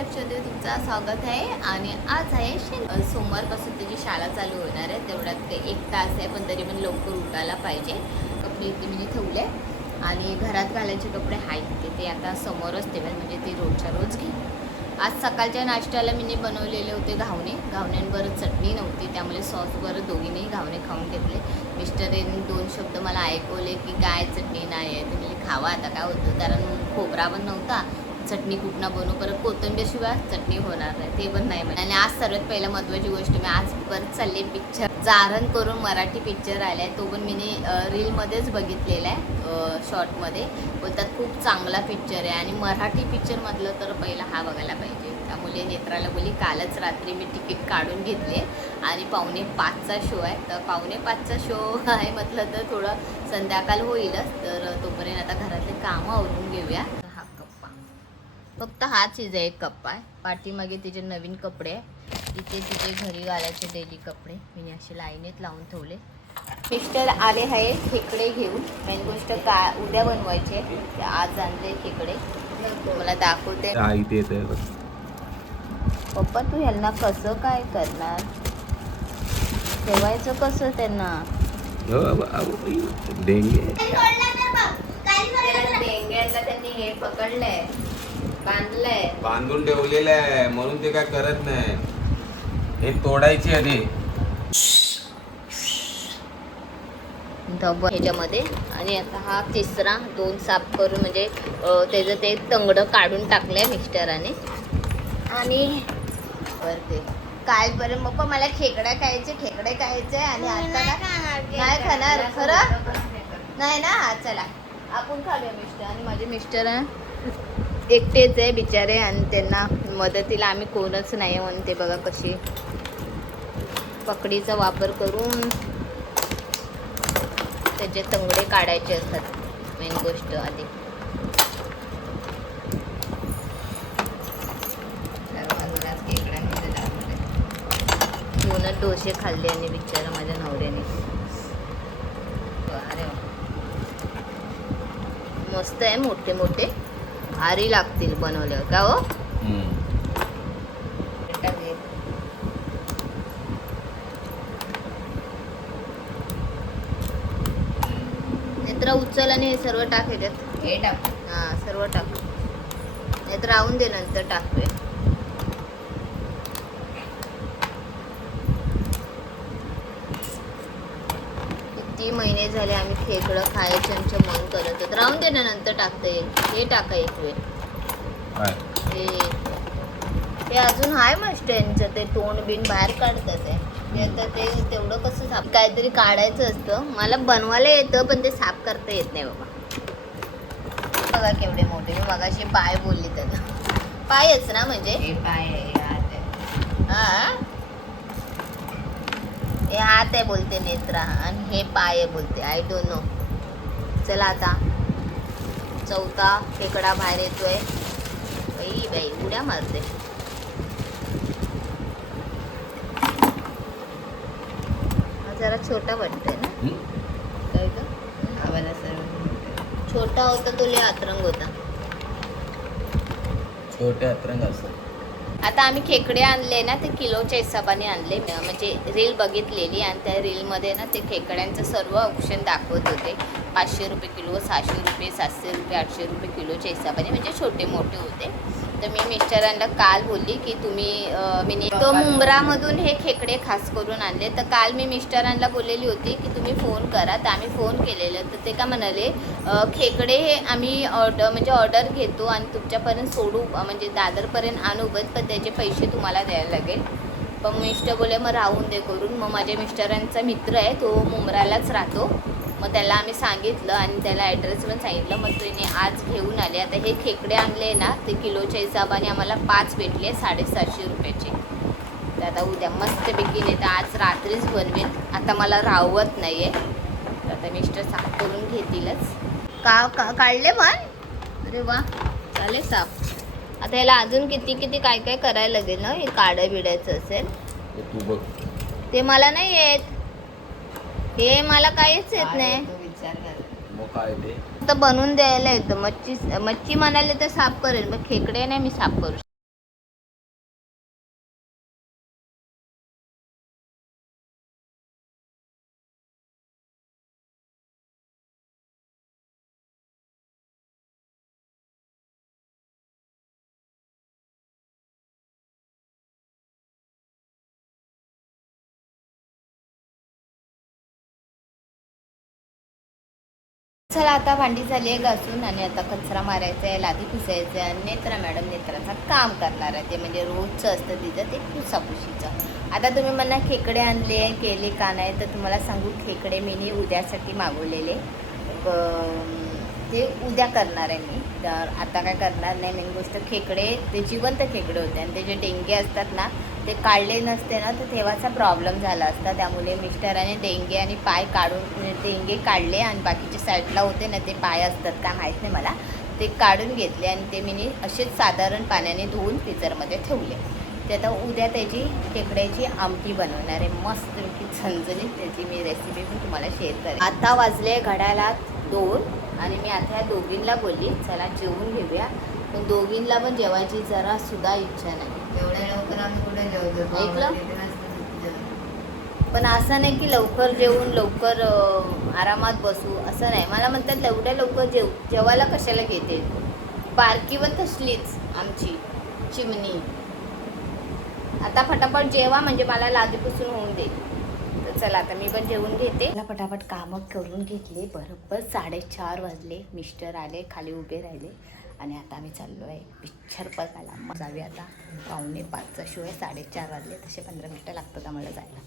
विद्यास तुमचं स्वागत आहे. आणि आज आहे शनि सोमवारपासून त्याची शाळा चालू होणार आहे. तेवढ्यात ते एक तास आहे पण तरी पण लवकर उठायला पाहिजे. कपडे इथे मी ठेवले. आणि घरात घालायचे कपडे आहेत ते. ते आता समोरच ठेवेल. म्हणजे ते रोजच्या रोज घेईन आज सकाळच्या नाश्त्याला मी बनवलेले होते घावणे. घावण्यांवर चटणी नव्हती. त्यामुळे सॉसवर दोघींनी घावणे खाऊन घेतले. मिस्टरीने दोन शब्द मला ऐकवले की काय चटणी नाही आहे? तुम्ही खावा आता. काय होतं? कारण खोबरा पण नव्हता. चटणी कुठनं बनवू. परत कोथिंबीरशिवाय चटणी होणार नाही. ते पण नाही आणि आज सर्वात पहिला महत्त्वाची गोष्ट मी आज परत चालले पिक्चर जारण करून मराठी पिक्चर आला आहे तो पण मी रीलमध्येच बघितलेला आहे शॉर्टमध्ये बोलतात खूप चांगला पिक्चर आहे. आणि मराठी पिक्चर म्हटलं तर पहिला हा बघायला पाहिजे. त्यामुळे नेत्राला बोली कालच रात्री मी तिकीट काढून घेतले आणि पावणे पाचचा शो आहे. तर पावणे पाचचा शो आहे म्हटलं तर थोडं संध्याकाळ होईलच. तर तोपर्यंत आता घरातले कामं आवरून घेऊया. फक्त हाच हिचा एक कप्पा आहे. पाठीमागे तिचे नवीन कपडे आहे इथे तिचे घरी घालायचे डेली कपडे. मी असे लाईनीत लावून ठेवले. मिस्टर आले आहे खेकडे घेऊन. मेन गोष्ट का उद्या बनवायचे आज आणले खेकडे. मला दाखवते. पप्पा तू ह्यांना कसं काय करणार? ठेवायचं कसं त्यांना? हो, डेंग्याला त्यांनी हे पकडलंय. बांधलंय. बांधून ठेवलेलं आहे म्हणून ते काय करत नाही. हे तोडायची आधी. धब ह्याच्यामध्ये. आणि आता हा तिसरा दोन साफ करून म्हणजे त्याचं ते तंगडं काढून टाकलंय मिस्टराने आणि वर ते कालपर्यंत मग मला खेकडा खायचे खेकडे खायचे आणि आता ना नाही खाणार खरं? नाही ना? हा, चला. आपण खाऊया मिस्टर. आणि माझे मिस्टर एकटेच आहे बिचारे आणि त्यांना मदतीला आम्ही कोणच नाही आहे म्हणून ते बघा कशी. पकडीचा वापर करून त्याचे तंगडे काढायचे असतात. मेन गोष्ट आधी. दोनच डोसे खाल्ले आणि बिचारा माझ्या नवऱ्याने. अरे मस्त आहे मोठे मोठे. भारी लागतील बनवल्यावर का हो? नेत्रा उचल आणि हे सर्व टाक हे टाक. हा सर्व टाक. नाहीतर राहून दे नंतर टाकतोय किती महिने झाले आम्ही खेकडं खायचं आमचं मन करत होत. राहून दे ना नंतर टाकता येईल हे टाका एक वेळ. हे. ते अजून आहे मस्त यांचं ते तोंड बिन बाहेर काढतात आहे ते आता ते तेवढं कसं साफ काहीतरी काढायचं असतं. मला बनवायला येतं पण ते साफ करता येत नाही बाबा. बघा केवढे मोठे. मी मगाशी पाय बोलली त्यांना पायच ना म्हणजे? हा. हे हात आहे बोलते नेत्रा आणि हे पाय आहे बोलते. आय डोंट नो चला आता. चौथा खेकडा बाहेर येतोय. बाई बाई उड्या मारते. हा जरा छोटा वाटतंय ना? काय? छोटा होता तो लय अतरंग होता. छोटे अतरंग असतात आता आम्ही खेकडे आणले ना ते किलोच्या हिशोबाने आणले. म्हणजे रील बघितलेली आणि त्या रीलमध्ये ना ते खेकड्यांचं सर्व ऑप्शन दाखवत होते. पाचशे रुपये किलो सहाशे रुपये सातशे रुपये आठशे रुपये किलोच्या हिशोबाने म्हणजे छोटे मोठे होते. तर मी मिस्टरांना काल बोलली की तुम्ही मी तो मुंब्रामधून हे खेकडे खास करून आणले. तर काल मी मिस्टरांना बोललेली होती की तुम्ही फोन करा. तर आम्ही फोन केलेलं. तर ते का म्हणाले खेकडे हे आम्ही ऑर्डर म्हणजे ऑर्डर घेतो आणि तुमच्यापर्यंत सोडू म्हणजे दादरपर्यंत आणू बस पण त्याचे पैसे तुम्हाला द्यायला लागेल. पण मिस्टर बोले मग राहून दे करून. मग माझ्या मिस्टरांचा मित्र आहे तो मुंब्रालाच राहतो. मग त्याला आम्ही सांगितलं आणि त्याला ॲड्रेस पण सांगितलं. मग त्याने आज घेऊन आले. आता हे खेकडे आणले ना ते किलोच्या हिशोबाने आम्हाला पाच भेटले साडेसातशे रुपयाचे. तर आता उद्या मस्तपैकी नाही तर आज रात्रीच बनवेल आता मला राहवत नाही आहे तर आता मिस्टर साफ करून घेतीलच. का का काढले पण? अरे वा चालेल साफ. आता याला अजून किती किती काय काय करायला लागेल ना? हे काढं बिडायचं असेल ते मला नाही येत. हे मला काहीच येत नाही. मग काय ते? तर बनवून द्यायला येतं. मच्छी मच्छी म्हणाले तर साफ करेल. मग खेकडे नाही मी साफ करू शकत. चला आता भांडी झाली आहे घासून आणि आता कचरा मारायचा आहे लादी पुसायचं आहे आणि नेत्रा मॅडम नेत्राचं काम करणार आहे. ते म्हणजे रोजचं असतं तिचं ते पुसापुशीचं आता तुम्ही मला खेकडे आणले केले का नाही तर तुम्हाला सांगू खेकडे मी उद्यासाठी मागवलेले. ते उद्या करणार आहे मी. तर आता काय करणार नाही मेन गोष्ट खेकडे ते जिवंत खेकडे होते आणि ते जे डेंगे असतात ना ते काढले नसते ना तर तेव्हाचा प्रॉब्लेम झाला असता. त्यामुळे मिस्टराने डेंगे आणि पाय काढून देंगे डेंगे काढले आणि बाकीचे साईडला होते ना ते पाय असतात काय माहीत नाही मला. ते काढून घेतले आणि ते मी असेच साधारण पाण्याने धुवून फ्रीजरमध्ये ठेवले. ते आता उद्या त्याची खेकड्याची आमटी बनवणार आहे. मस्त झणझणीत त्याची मी रेसिपी पण तुम्हाला शेअर करेन. आता वाजले घड्याला दोन. आणि मी आता ह्या दोघींना बोलली चला जेवून घेऊया. पण दोघींना पण जेवायची जरा सुद्धा इच्छा नाही. एवढ्या लवकर आम्ही कुठे जेवतो? ऐकलं? पण असं नाही की लवकर जेवून लवकर आरामात बसू असं नाही. मला म्हणतात एवढ्या लवकर जेव जेवायला कशाला घेते? बारकी पण तसलीच आमची चिमणी. आता फटाफट जेवा म्हणजे मला लादीपासून होऊन दे. तर चला आता मी पण जेवून घेते. मला पटापट कामं करून घेतले. बरोबर साडेचार वाजले. मिस्टर आले खाली उभे राहिले. आणि आता आम्ही चाललो आहे पिक्चर बघायला. मग जाऊया आता. पावणे पाचचा शो आहे साडेचार वाजले. तसे पंधरा मिनटं लागतात आम्हाला जायला.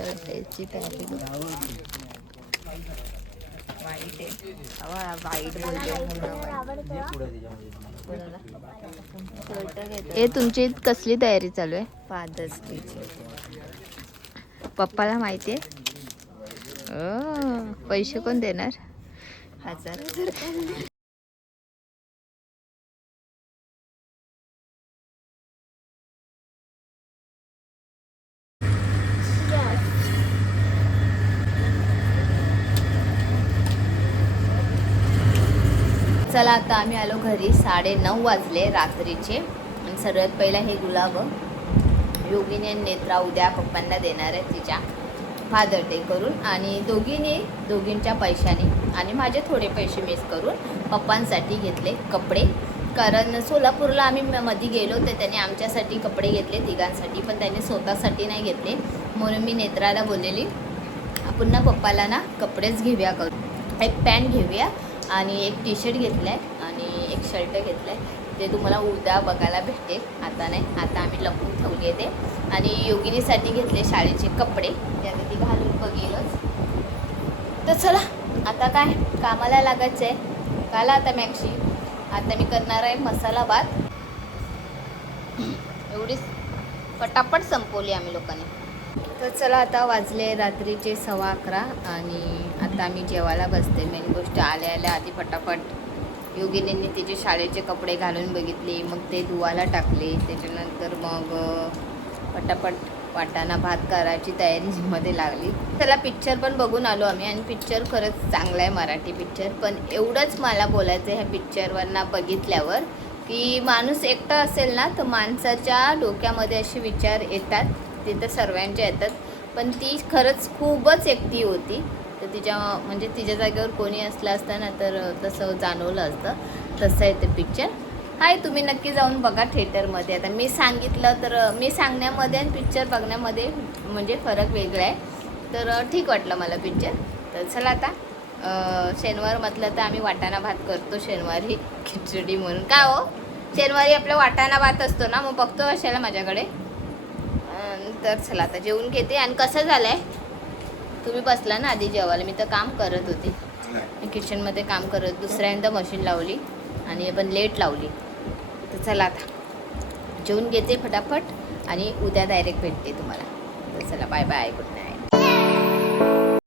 आता त्याची तयारी करू. वाईट आहे हवा वाईट बोलते हे तुमची कसली तयारी चालू आहे? फादर्स डेची पप्पाला माहिती आहे? पैसे कोण देणार? हजार हजार. चला आता आम्ही आलो घरी. साडे नऊ वाजले रात्रीचे. आणि सर्वात पहिला हे गुलाब योगिनी आणि नेत्रा उद्या पप्पांना देणार आहे तिच्या फादर डे करून. आणि दोघींनी दोघींच्या पैशाने आणि माझे थोडे पैसे मिस करून पप्पांसाठी घेतले कपडे. कारण सोलापूरला आम्ही म- मध्ये गेलो तर त्याने आमच्यासाठी कपडे घेतले तिघांसाठी पण त्याने स्वतःसाठी नाही घेतले. म्हणून मी नेत्राला बोललेली आपण ना पप्पाला ना कपडेच घेऊया करून. एक पॅन्ट घेऊया. आणि एक टी शर्ट घेतलं आहे आणि एक शर्ट घेतलं आहे ते तुम्हाला उद्या बघायला भेटते आता नाही आता आम्ही लपून ठेवले ते. आणि योगिनीसाठी घेतले शाळेचे कपडे. ते ती घालून बघेलच. तर चला आता काय? कामाला लागायचं आहे काला आता मॅक्सी. आता मी करणार आहे मसाला भात. एवढीच. पटापट संपवली आम्ही लोकांनी. तर चला आता वाजले रात्रीचे सव्वा अकरा आणि आता आम्ही जेवायला बसते. मेन गोष्ट आल्या आल्या आधी पटापट योगिनींनी तिचे शाळेचे कपडे घालून बघितले. मग ते धुवायला टाकले. त्याच्यानंतर मग पटापट वाटाणा भात करायची तयारीमध्ये लागली. त्याला पिक्चर पण बघून आलो आम्ही आणि पिक्चर खरंच चांगला आहे मराठी पिक्चर पण एवढंच मला बोलायचं आहे ह्या पिक्चरवरना बघितल्यावर की माणूस एकटा असेल ना तर माणसाच्या डोक्यामध्ये असे विचार येतात. ते तर सर्वांच्या येतात. पण ती खरंच खूपच एकटी होती. तर तिच्या म्हणजे तिच्या जागेवर कोणी असलं असतं ना तर तसं जाणवलं असतं. तसं आहे ते पिक्चर हाय तुम्ही नक्की जाऊन बघा थिएटरमध्ये आता मी सांगितलं तर मी सांगण्यामध्ये आणि पिक्चर बघण्यामध्ये म्हणजे फरक वेगळा आहे. तर ठीक वाटलं मला पिक्चर तर चला आता शनिवार म्हटलं तर आम्ही वाटाणा भात करतो शनिवारी खिचडी म्हणून. का हो? शनिवारी आपला वाटाणा भात असतो ना मग बघतो अशाला माझ्याकडे. तर चला आता जेवून घेते. आणि कसं झालं आहे तुम्ही बसला ना आधी जेवायला. मी तर काम करत होते. मी किचनमध्ये काम करत दुसऱ्यांदा मशीन लावली आणि पण लेट लावली. तर चला आता. जेवून घेते फटाफट आणि उद्या डायरेक्ट भेटते तुम्हाला. तर चला बाय बाय गुड